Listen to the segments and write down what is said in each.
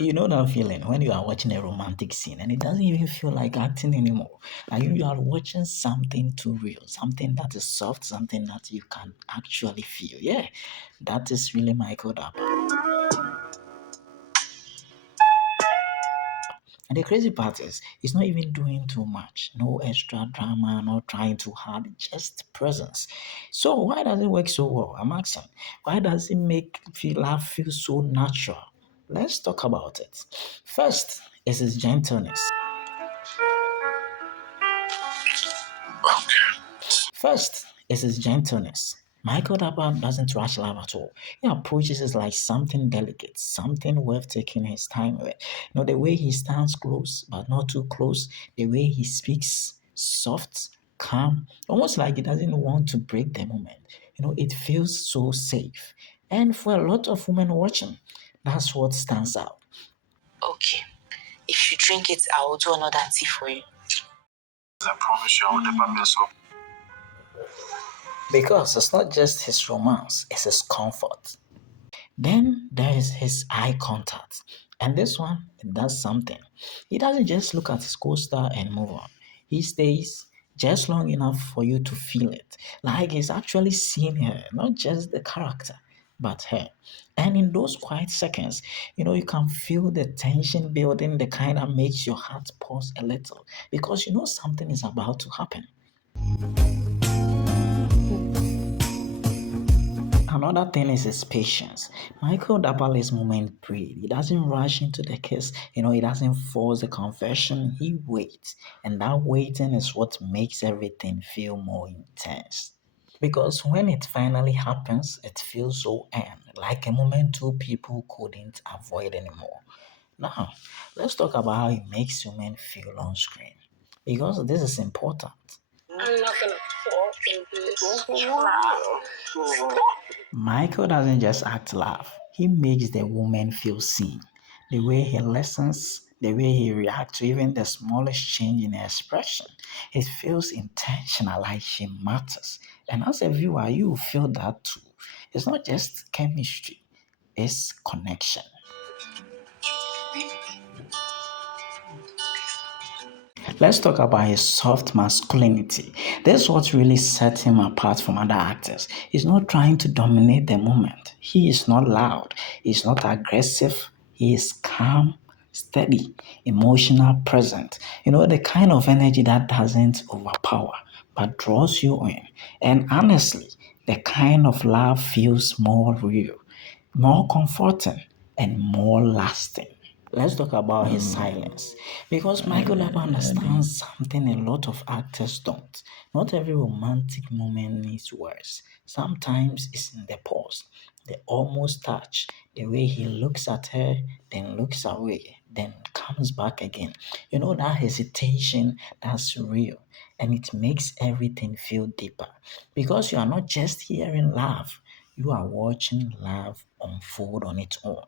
You know that feeling when you are watching a romantic scene and it doesn't even feel like acting anymore. Like you are watching something too real, something that is soft, something that you can actually feel. Yeah, that is really Michael Dappa. And the crazy part is, he's not even doing too much. No extra drama, not trying too hard, just presence. So why does it work so well? I'm asking. Why does it make love feel so natural? Let's talk about it. First is his gentleness. First is his gentleness. Michael Dappa doesn't rush love at all. He approaches it like something delicate, something worth taking his time with. The way he stands close, but not too close, the way he speaks soft, calm, almost like he doesn't want to break the moment. It feels so safe. And for a lot of women watching, that's what stands out. Okay. If you drink it, I will do another tea for you. I promise you, I will never mess up. Because it's not just his romance, it's his comfort. Then there is his eye contact. And this one, it does something. He doesn't just look at his co-star and move on. He stays just long enough for you to feel it. Like he's actually seeing her, not just the character, but her. And in those quiet seconds, you can feel the tension building, the kind that makes your heart pause a little. Because you know something is about to happen. Another thing is his patience. Michael Dabale's moment breathe. He doesn't rush into the kiss. He doesn't force the confession. He waits. And that waiting is what makes everything feel more intense. Because when it finally happens, it feels so earned, like a moment two people couldn't avoid anymore. Now, let's talk about how it makes women feel on screen. Because this is important. I'm not gonna talk in this trial. Michael doesn't just act laugh, he makes the woman feel seen. The way he listens, the way he reacts to even the smallest change in her expression, it feels intentional, like she matters. And as a viewer, you feel that too. It's not just chemistry, it's connection. Let's talk about his soft masculinity. This is what really sets him apart from other actors. He's not trying to dominate the moment. He is not loud. He's not aggressive. He is calm, steady, emotional, present. The kind of energy that doesn't overpower, but draws you in. And honestly, the kind of love feels more real, more comforting, and more lasting. Let's talk about his silence. Because Michael Dapper understands something a lot of actors don't. Not every romantic moment needs words. Sometimes it's in the pause, the almost touch, the way he looks at her, then looks away, then comes back again. That hesitation, that's real. And it makes everything feel deeper. Because you are not just hearing love, you are watching love unfold on its own.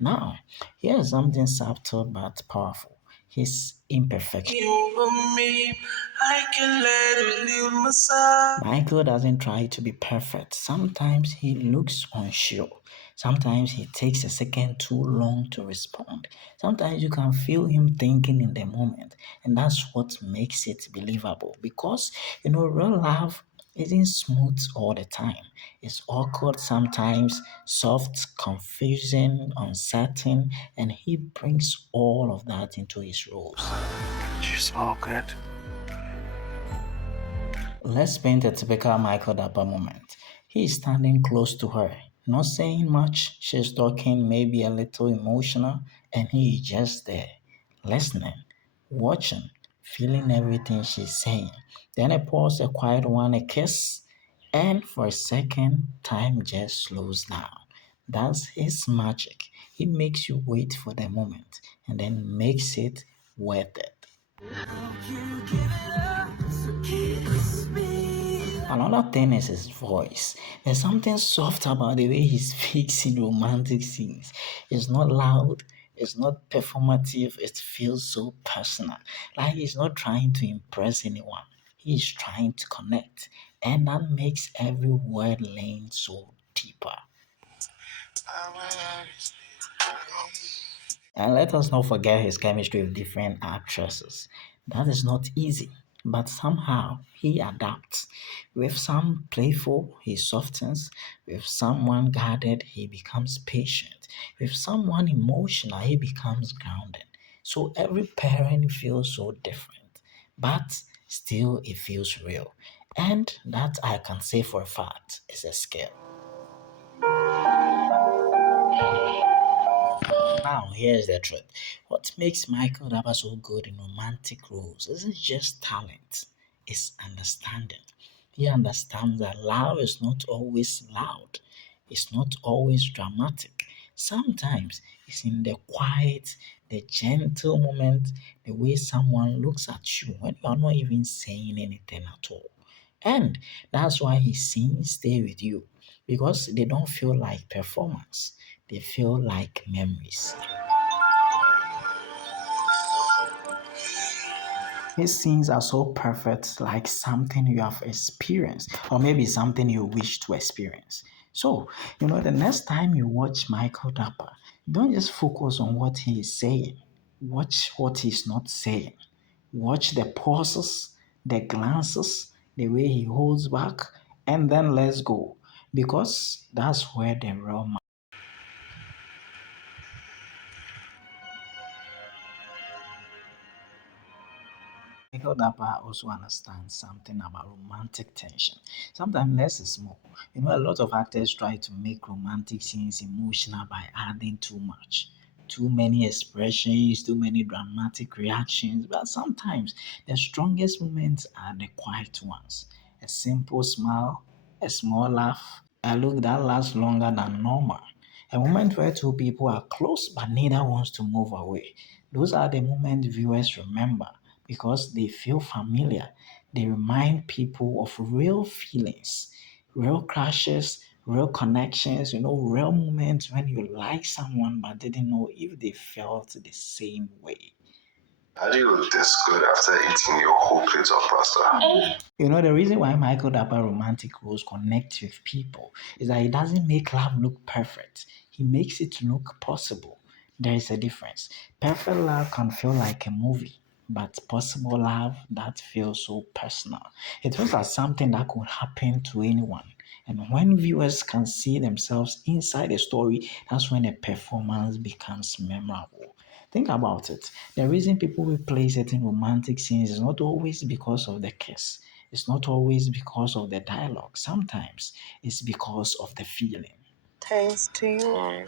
Now, here's something subtle but powerful. His imperfection. Michael doesn't try to be perfect. Sometimes he looks unsure. Sometimes he takes a second too long to respond. Sometimes you can feel him thinking in the moment, and that's what makes it believable. Because real love isn't smooth all the time. It's awkward sometimes, soft, confusing, uncertain, and he brings all of that into his roles. She's all good. Let's paint a typical Michael Dapper moment. He is standing close to her, not saying much. She's talking, maybe a little emotional, and he is just there, listening, watching, feeling everything she's saying. Then a pause, a quiet one, a kiss, and for a second, time just slows down. That's his magic. He makes you wait for the moment and then makes it worth it. Another thing is his voice. There's something soft about the way he speaks in romantic scenes. It's not loud, it's not performative, it feels so personal. Like he's not trying to impress anyone, he's trying to connect. And that makes every word lane so deeper. And let us not forget his chemistry with different actresses. That is not easy, but somehow he adapts. With some playful, he softens. With someone guarded, he becomes patient. With someone emotional, he becomes grounded. So every parent feels so different, but still it feels real. And that I can say for a fact is a skill. Now, here's the truth. What makes Michael Dappa so good in romantic roles isn't just talent, it's understanding. He understands that love is not always loud, it's not always dramatic. Sometimes it's in the quiet, the gentle moment, the way someone looks at you when you are not even saying anything at all. And that's why his scenes stay with you because they don't feel like performance, they feel like memories. His scenes are so perfect, like something you have experienced, or maybe something you wish to experience. So, the next time you watch Michael Dapper, don't just focus on what he is saying, watch what he's not saying. Watch the pauses, the glances, the way he holds back, and then let's go. Because that's where the real Michael Dapper also understands something about romantic tension. Sometimes less is more. A lot of actors try to make romantic scenes emotional by adding too much. Too many expressions, too many dramatic reactions, but sometimes the strongest moments are the quiet ones. A simple smile, a small laugh, a look that lasts longer than normal. A moment where two people are close but neither wants to move away. Those are the moments viewers remember because they feel familiar. They remind people of real feelings, real crashes, real connections, real moments when you like someone but didn't know if they felt the same way. How do you look this good after eating your whole plate of pasta? The reason why Michael Dapper romantic roles connect with people is that he doesn't make love look perfect. He makes it look possible. There is a difference. Perfect love can feel like a movie, but possible love that feels so personal. It feels like something that could happen to anyone. And when viewers can see themselves inside a story, that's when a performance becomes memorable. Think about it. The reason people replay certain romantic scenes is not always because of the kiss. It's not always because of the dialogue. Sometimes it's because of the feeling. Thanks to you.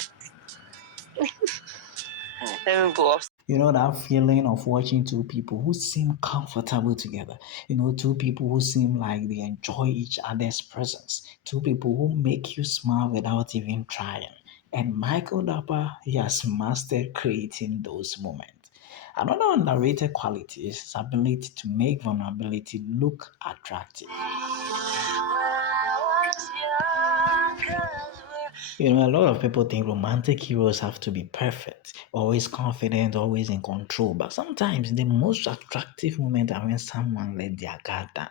Let me go off. That feeling of watching two people who seem comfortable together. Two people who seem like they enjoy each other's presence. Two people who make you smile without even trying. And Michael Dapper, he has mastered creating those moments. Another underrated quality is his ability to make vulnerability look attractive. A lot of people think romantic heroes have to be perfect, always confident, always in control. But sometimes the most attractive moment are when someone let their guard down.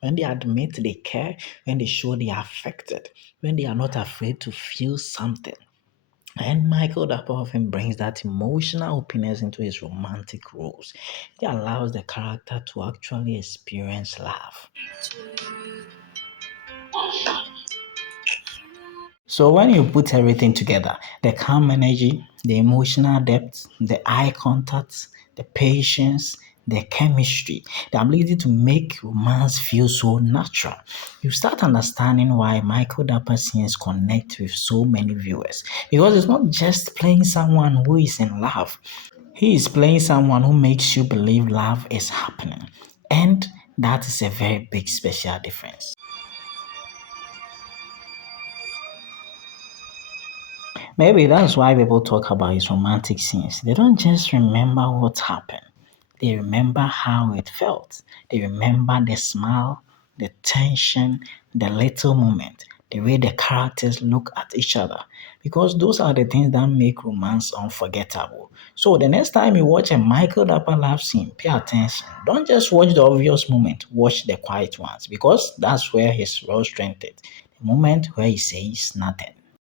When they admit they care, when they show they are affected, when they are not afraid to feel something. And Michael Dapper often brings that emotional openness into his romantic roles. He allows the character to actually experience love. So when you put everything together, the calm energy, the emotional depth, the eye contact, the patience, the chemistry, the ability to make romance feel so natural, you start understanding why Michael Dapper scenes connect with so many viewers. Because it's not just playing someone who is in love. He is playing someone who makes you believe love is happening. And that is a very big special difference. Maybe that's why people talk about his romantic scenes. They don't just remember what happened, they remember how it felt. They remember the smile, the tension, the little moment, the way the characters look at each other. Because those are the things that make romance unforgettable. So the next time you watch a Michael Dapper love scene, pay attention. Don't just watch the obvious moment, watch the quiet ones. Because that's where his real strength is. The moment where he says nothing.